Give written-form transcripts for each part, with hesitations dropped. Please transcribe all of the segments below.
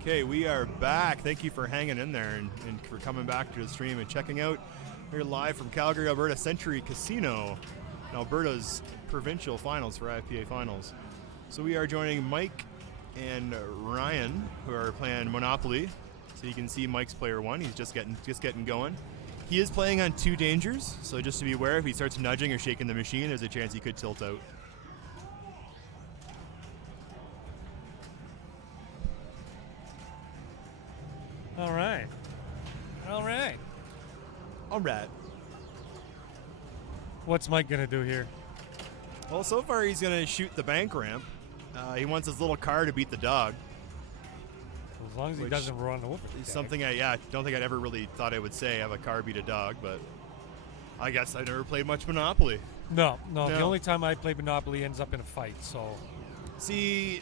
Okay, we are back. Thank you for hanging in there and for coming back to the stream and checking out. We're live from Calgary, Alberta Century Casino, in Alberta's provincial finals for IFPA finals. So we are joining Mike and Ryan, who are playing Monopoly. So you can see Mike's player one. He's just getting going. He is playing on 2 dangers, so just to be aware, if he starts nudging or shaking the machine, there's a chance he could tilt out. All right. What's Mike going to do here? Well, so far he's going to shoot the bank ramp. He wants his little car to beat the dog. As long as he doesn't run over the Something I don't think I'd ever really thought I would say, have a car beat a dog, but I guess I never played much Monopoly. No. The only time I play Monopoly ends up in a fight, so... See,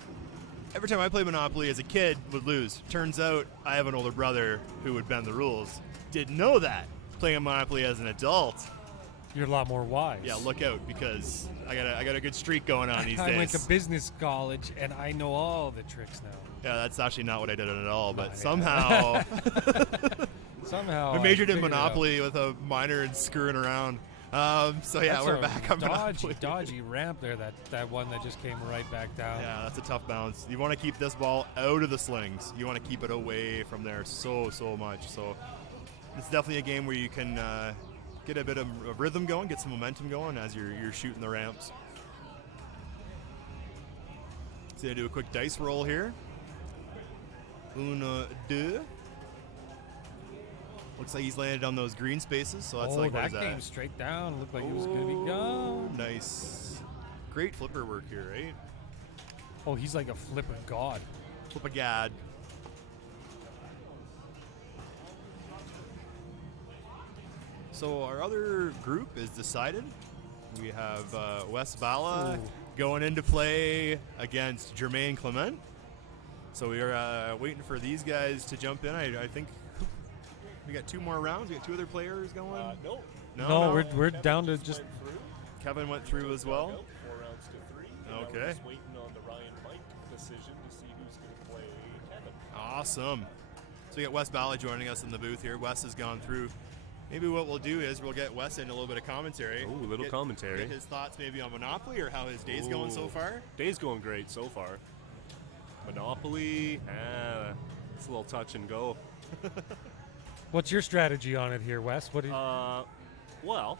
every time I play Monopoly as a kid, would lose. Turns out I have an older brother who would bend the rules. Didn't know that. Playing Monopoly as an adult. You're a lot more wise. Yeah, look out, because I got a good streak going on these days. I went to business college, and I know all the tricks now. Yeah, that's actually not what I did at all, but somehow... Somehow I majored in Monopoly with a minor in screwing around. So yeah, we're back on Monopoly. Dodgy ramp there, that one that just came right back down. Yeah, that's a tough balance. You want to keep this ball out of the slings. You want to keep it away from there so much. So it's definitely a game where you can get a bit of rhythm going, get some momentum going as you're shooting the ramps. So gonna do a quick dice roll here. Una, deux. Looks like he's landed on those green spaces, so that's like, that came straight down. Looked like he was going to be gone. Nice. Great flipper work here, right? Oh, he's like a flipper god. Flipper god. So our other group is decided. We have Wes Bala going into play against Jermaine Clement. So we are waiting for these guys to jump in. I think we got 2 more rounds. We got 2 other players going. No, we're down to just. Kevin went through as well. 4 rounds to 3. Okay. I'm just waiting on the Ryan Mike decision to see who's going to play Kevin. Awesome. So we got Wes Bala joining us in the booth here. Wes has gone through. Maybe what we'll do is we'll get Wes in a little bit of commentary. Ooh, a little commentary. Get his thoughts maybe on Monopoly or how his day's going so far. Day's going great so far. Monopoly, it's a little touch and go. What's your strategy on it here, Wes? What do you... Well,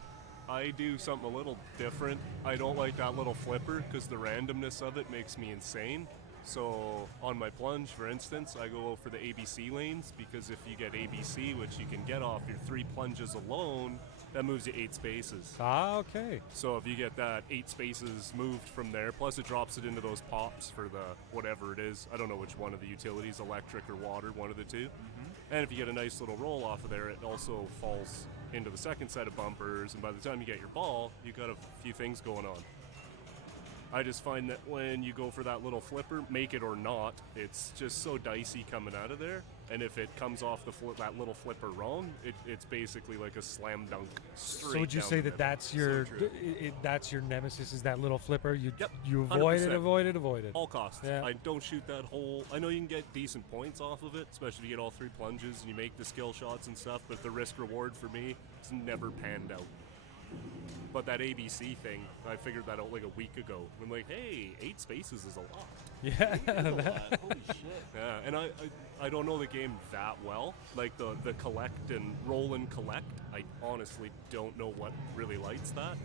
I do something a little different. I don't like that little flipper because the randomness of it makes me insane. So on my plunge, for instance, I go for the ABC lanes because if you get ABC, which you can get off your 3 plunges alone, that moves you 8 spaces. Okay. So if you get that 8 spaces moved from there, plus it drops it into those pops for the whatever it is. I don't know which one of the utilities, electric or water, one of the 2. And if you get a nice little roll off of there, it also falls into the second set of bumpers. And by the time you get your ball, you got a few things going on. I just find that when you go for that little flipper, make it or not, it's just so dicey coming out of there. And if it comes off that little flipper wrong, it's basically like a slam dunk. So would you say that that's your that's your nemesis? Is that little flipper? You avoid 100%. it. All costs. Yeah. I don't shoot that hole. I know you can get decent points off of it, especially if you get all 3 plunges and you make the skill shots and stuff. But the risk reward for me, it's never panned out. But that ABC thing, I figured that out like a week ago. I'm like, hey, 8 spaces is a lot. Yeah. Holy shit. Yeah, and I don't know the game that well. Like the collect and roll and collect, I honestly don't know what really lights that.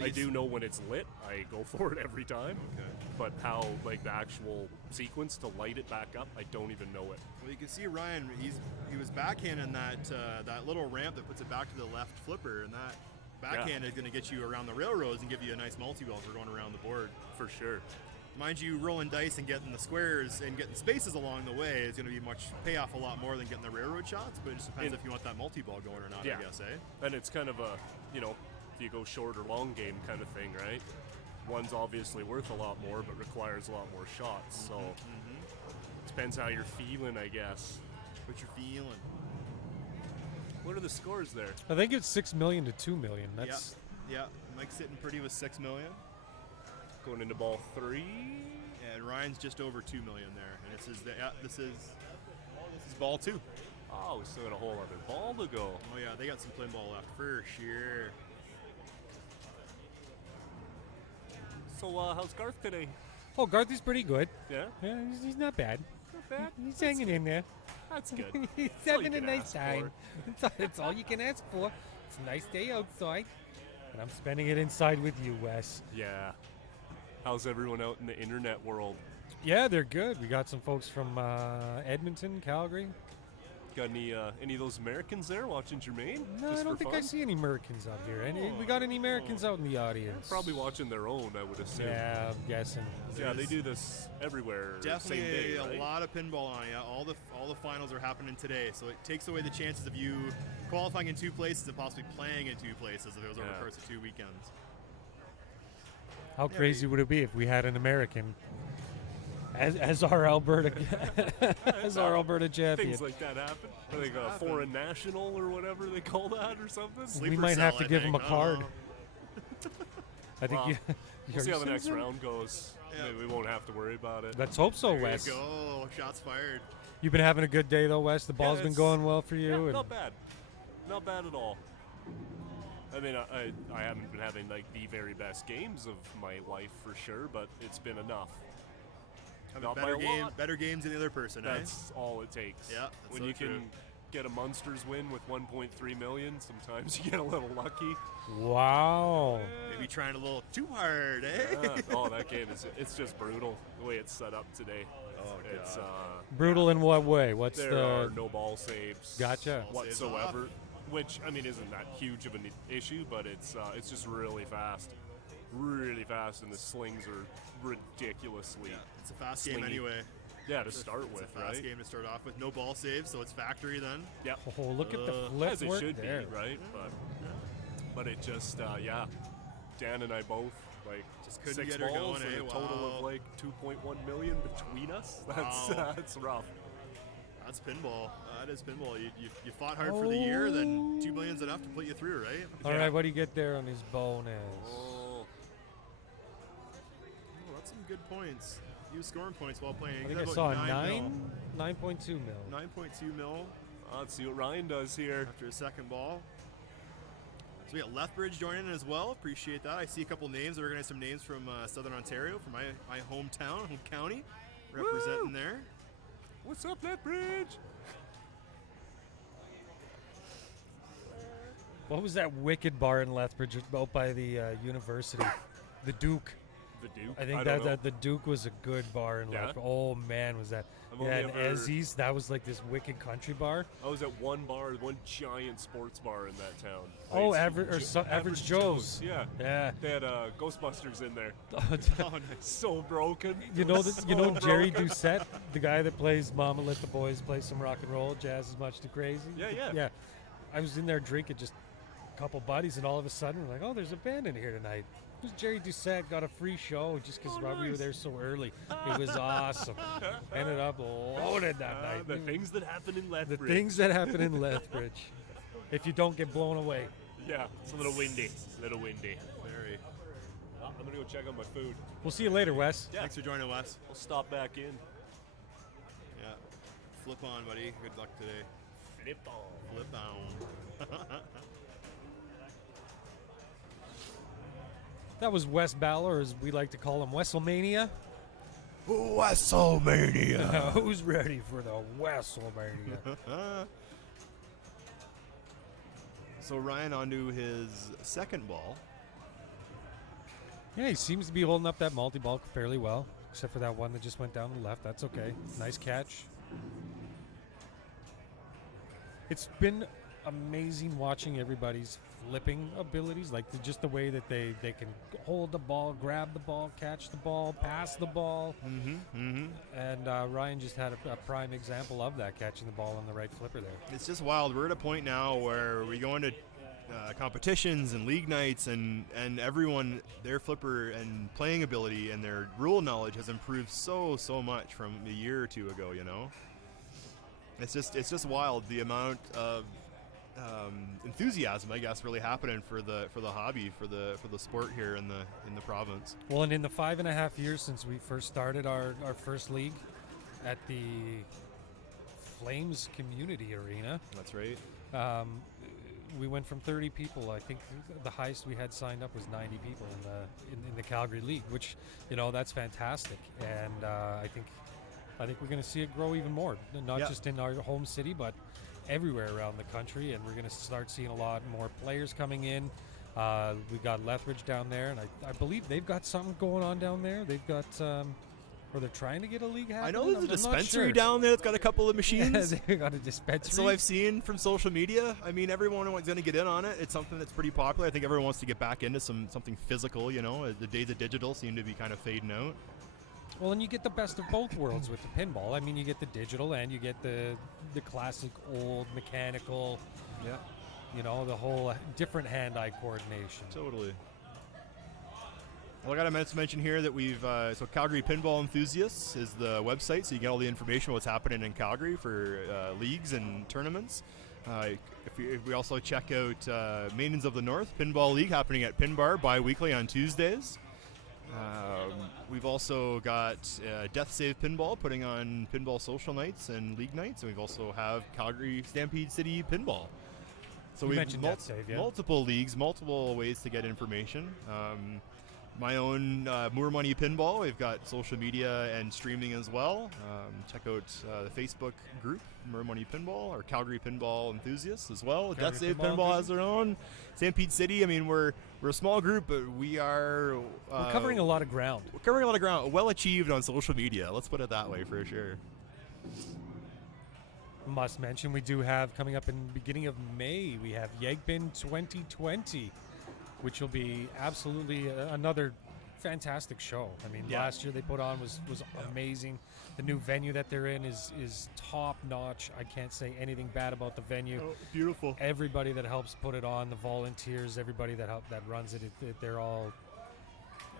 I do know when it's lit, I go for it every time. Okay. But how, like, the actual sequence to light it back up, I don't even know it. Well, you can see Ryan, he was backhanding that little ramp that puts it back to the left flipper, and that backhand is going to get you around the railroads and give you a nice multi-ball for going around the board. For sure. Mind you, rolling dice and getting the squares and getting spaces along the way is going to be pay off a lot more than getting the railroad shots, but it just depends if you want that multi-ball going or not, I guess, eh? And it's kind of a, if you go short or long game kind of thing, right? One's obviously worth a lot more, but requires a lot more shots, so it depends how you're feeling, I guess. What you're feeling. What are the scores there? I think it's 6 million to 2 million. That's yeah. Mike's sitting pretty with 6 million. Going into ball 3. And Ryan's just over 2 million there. And this is This is ball 2. Oh, we still got a whole other ball to go. Oh yeah, they got some pinball left for sure. So, how's Garth today? Oh, Garthy's pretty good. Yeah? Yeah, he's not bad. Not bad. He's hanging in there. That's good. He's That's all having you a can nice ask time. That's all you can ask for. It's a nice day outside. And I'm spending it inside with you, Wes. Yeah. How's everyone out in the internet world? Yeah, they're good. We got some folks from Edmonton, Calgary. Got any of those Americans there watching Jermaine? No, Just I don't for think fun? I see any Americans out here. We got any Americans out in the audience? Probably watching their own, I would assume. Yeah, I'm guessing. Yeah, they do this everywhere. Definitely same day, a right? lot of pinball on ya. All the finals are happening today, so it takes away the chances of you qualifying in 2 places and possibly playing in 2 places if it was over the course of 2 weekends. How crazy would it be if we had an American as our Alberta as our Alberta champion? Things like that happen. I think a foreign national or whatever they call that or something. Sleeper We might have cell, to I give him a think. card. I think Well, you. We'll see how the next citizen? round goes. Yeah. Maybe we won't have to worry about it. Let's hope so, There Wes. you go. Shots fired. You've been having a good day though, Wes. The ball's been it's- going well for you. Yeah, and not bad. Not bad at all. I mean, I haven't been having like the very best games of my life for sure, but it's been enough. Having Not by a lot. better games than the other person, That's all it takes. Yeah, that's when so you true. can get a Munsters win with 1.3 million, sometimes you get a little lucky. wow. Maybe trying a little too hard, eh? Yeah. Oh, that game it's just brutal the way it's set up today. Oh, It's Brutal in what way? What's there the? are no ball saves. Gotcha. Ball saves Whatsoever. Which I mean isn't that huge of an issue, but it's just really fast, and the slings are ridiculously. Yeah, it's a fast game Slingy. anyway. Yeah, to start It's with, a fast right? game to start off with. No ball saves, so it's factory then. Yeah, Oh, look at the flip as it work should there. be, right? But it just yeah, Dan and I both like Just couldn't 6 get her balls going, and eh? a total Wow. of like 2.1 million between us. That's Wow. that's rough. That's pinball. That is pinball. You fought hard for the year, then 2 million's enough to put you through, right? All Yeah. right, what do you get there on his bonus? Oh, Oh, that's some good points. He was scoring points while playing. I He's think I at saw about 9.2 mil. 9.2 mil let's see what Ryan does here. after his second ball. So we got Lethbridge joining as well. Appreciate that. I see a couple names. They're organized some names from Southern Ontario, from my hometown, home county, representing there. What's up, Lethbridge? What was that wicked bar in Lethbridge out by the university? The Duke. The Duke. I think don't know. that the Duke was a good bar in Yeah? Lethbridge. Oh man, was that? I've Yeah, only and ever- Ezzy's. That was like this wicked country bar. I was at one giant sports bar in that town. Oh, Like, Average Joe's. Yeah. Yeah. They had Ghostbusters in there. Oh, nice. So broken. You know Jerry broken. Doucette, the guy that plays Mama Let the Boys Play Some Rock and Roll, Jazz is Much Too Crazy. Yeah. Yeah. I was in there drinking just a couple buddies, and all of a sudden we're like, oh, there's a band in here tonight. It was Jerry Doucette, got a free show just because we were nice. there so early. It was awesome. Ended up loaded that night. The things that happen in The Lethbridge. things that happen in Lethbridge. If you don't get blown away. Yeah, it's a little windy. Very. I'm gonna go check on my food. We'll see you later, Wes. Yeah. Thanks for joining, Wes. I'll stop back in. Yeah. Flip on, buddy. Good luck today. Flip on. Flip on. That was Wes Ballor, as we like to call him, Wesselmania. WrestleMania. Who's ready for the Wesselmania? So Ryan onto his second ball. Yeah, he seems to be holding up that multi-ball fairly well, except for that one that just went down the left. That's okay. Nice catch. It's been amazing watching everybody's flipping abilities, like just the way that they can hold the ball, grab the ball, catch the ball, pass the ball. And Ryan just had a prime example of that, catching the ball on the right flipper there. It's just wild. We're at a point now where we go into competitions and league nights, and everyone, their flipper and playing ability and their rule knowledge has improved so much from a year or two ago. You know, it's just wild the amount of enthusiasm, I guess, really happening for the hobby, for the sport here in the province. Well, and in the 5.5 years since we first started our first league at the Flames Community Arena. That's right. We went from 30 people. I think the highest we had signed up was 90 people in the Calgary League, which, that's fantastic. And I think we're going to see it grow even more, not just in our home city, but everywhere around the country. And we're going to start seeing a lot more players coming in. We got Lethbridge down there, and I believe they've got something going on down there. They've got, or they're trying to get a league happening. I know there's a I'm not dispensary sure. down there that's got a couple of machines. They got a dispensary. So I've seen from social media. I mean, everyone wants going to get in on it. It's something that's pretty popular. I think everyone wants to get back into something physical. The days of digital seem to be kind of fading out. Well, and you get the best of both worlds with the pinball. I mean, you get the digital and you get the classic old mechanical. Yeah. The whole different hand-eye coordination. Totally. Well, I got to mention here that we've so Calgary Pinball Enthusiasts is the website, so you get all the information what's happening in Calgary for leagues and tournaments. If we also check out Maidens of the North Pinball League happening at Pinbar bi-weekly on Tuesdays. We've also got Death Save Pinball putting on pinball social nights and league nights, and we've also have Calgary Stampede City Pinball. So we have multiple leagues, multiple ways to get information. My own More Money Pinball. We've got social media and streaming as well. Check out the Facebook group, More Money Pinball, or Calgary Pinball Enthusiasts as well. Calgary Death Save Pinball Pinball has their own. Stampede City. I mean, we're a small group, but we are. We're covering a lot of ground. We're covering a lot of ground. Well achieved on social media. Let's put it that way for sure. Must mention we do have coming up in the beginning of May. We have Yegpin 2020. Which will be absolutely another fantastic show. I mean, last year they put on was amazing. The new venue that they're in is top notch. I can't say anything bad about the venue. Oh, beautiful. Everybody that helps put it on, the volunteers, everybody that runs it, they're all.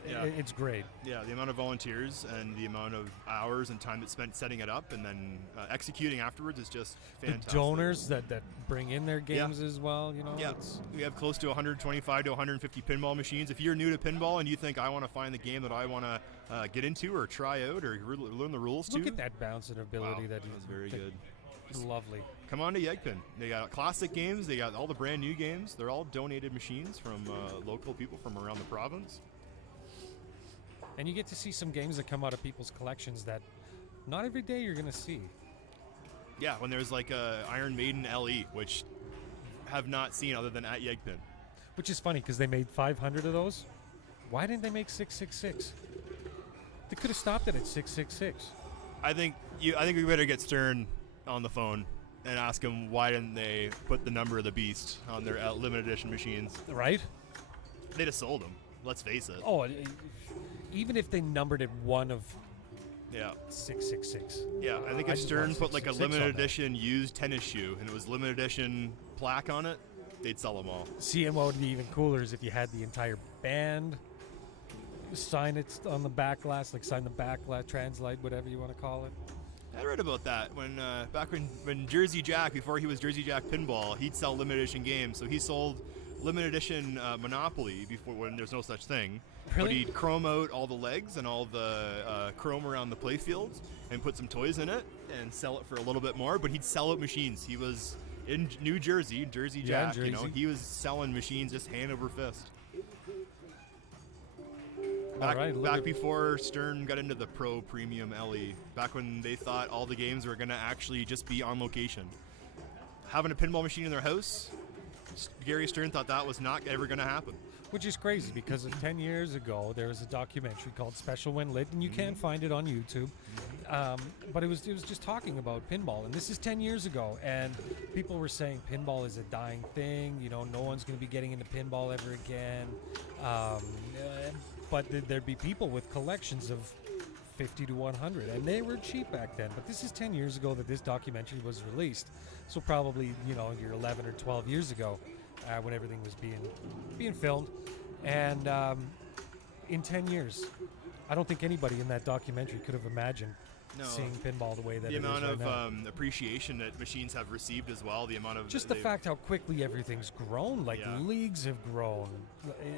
Yeah. It's great. Yeah, the amount of volunteers and the amount of hours and time that's spent setting it up and then executing afterwards is just fantastic. The donors that bring in their games as well, Yeah, we have close to 125 to 150 pinball machines. If you're new to pinball and you think I want to find the game that I want to get into or try out or learn the rules Look at that bouncing ability. Wow, that was very good. It's lovely. Come on to Yegpin. They got classic games. They got all the brand new games. They're all donated machines from local people from around the province. And you get to see some games that come out of people's collections that not every day you're going to see. Yeah, when there's like a Iron Maiden LE, which have not seen other than at Yegpin. Which is funny because they made 500 of those. Why didn't they make 666? They could have stopped it at 666. I think we better get Stern on the phone and ask him why didn't they put the number of the beast on their limited edition machines. Right? They'd have sold them. Let's face it. Oh, even if they numbered it one of 666. Yeah, I think if Stern put like a limited edition used tennis shoe and it was limited edition plaque on it, they'd sell them all. See, and what would be even cooler is if you had the entire band sign it on the back glass, like sign the back glass, translate, whatever you want to call it. I read about that when back when Jersey Jack, before he was Jersey Jack Pinball, he'd sell limited edition games. So he sold limited edition Monopoly before when there's no such thing. Really? But he'd chrome out all the legs and all the chrome around the playfields and put some toys in it and sell it for a little bit more. But he'd sell out machines. He was in New Jersey, Jersey Jack. Jersey. He was selling machines just hand over fist. Back before Stern got into the Pro Premium LE, back when they thought all the games were going to actually just be on location. Having a pinball machine in their house, Gary Stern thought that was not ever going to happen. Which is crazy because 10 years ago there was a documentary called Special When Lit, and you can find it on YouTube. But it was just talking about pinball, and this is 10 years ago, and people were saying pinball is a dying thing. No one's going to be getting into pinball ever again. But there'd be people with collections of 50 to 100, and they were cheap back then. But this is 10 years ago that this documentary was released, so probably you're 11 or 12 years ago when everything was being filmed. And in 10 years, I don't think anybody in that documentary could have imagined seeing pinball the way that it is right now. The amount of appreciation that machines have received as well, the amount of just the fact how quickly everything's grown, leagues have grown.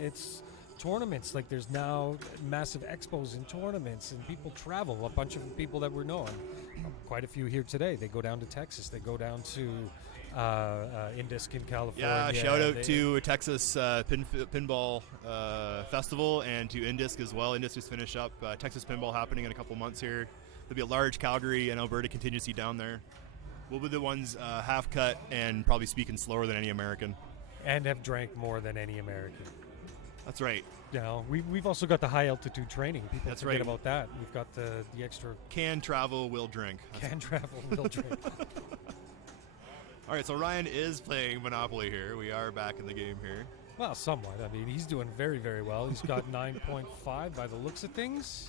It's tournaments, like there's now massive expos and tournaments, and people travel. A bunch of people that we're knowing, quite a few here today. They go down to Texas. They go down to Indisk in California. Yeah, shout out to Texas Pinball Festival and to Indisk as well. Indisk just finished up Texas Pinball happening in a couple months here. There'll be a large Calgary and Alberta contingency down there. We'll be the ones half cut and probably speaking slower than any American. And have drank more than any American. That's right. You know, we've also got the high altitude training. People That's forget right. about that. We've got the extra Can travel, will drink. can travel, will drink. All right, so Ryan is playing Monopoly here. We are back in the game here. Well, somewhat. I mean, he's doing very, very well. He's got 9.5 by the looks of things.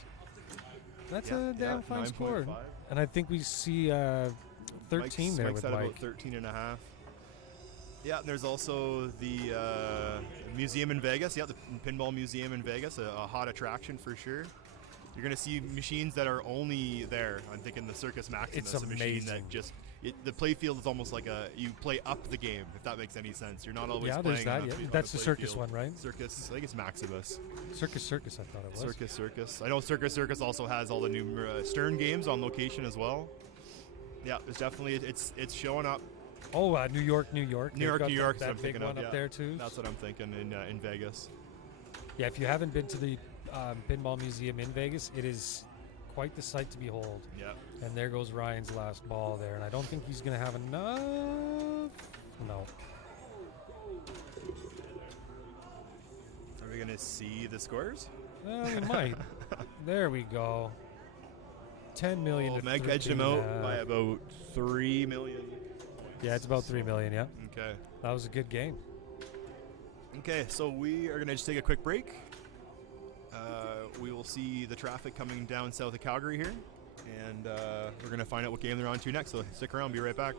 That's a damn fine score. 9.5. And I think we see 13 there Mike's with at Mike. about 13 and a half. Yeah, and there's also the museum in Vegas. Yeah, the Pinball Museum in Vegas, a hot attraction for sure. You're going to see machines that are only there. I'm thinking the Circus Maximus, It's a machine amazing. that just... the play field is almost like you play up the game, if that makes any sense. You're not always Yeah, playing there's that. on a Yeah. play- on That's a the play circus field. one, right? Circus, I think it's Maximus. Circus, I thought it was. Circus. I know Circus also has all the new Stern games on location as well. Yeah, it's definitely it's showing up. Oh, New York. New They've York, got New York. That I'm big thinking one of, up yeah. there too. That's what I'm thinking in Vegas. Yeah, if you haven't been to the Pinball Museum in Vegas, it is quite the sight to behold. Yeah. And there goes Ryan's last ball there, and I don't think he's going to have enough. No. Are we gonna see the scores? We might. There we go. 10 million. to Meg edged him 13 out and a half. by about 3 million. Yeah, it's about 3 million. Yeah, Okay. that was a good game. Okay, so we are gonna just take a quick break. We will see the traffic coming down south of Calgary here, and we're gonna find out what game they're on to next. So stick around. Be right back.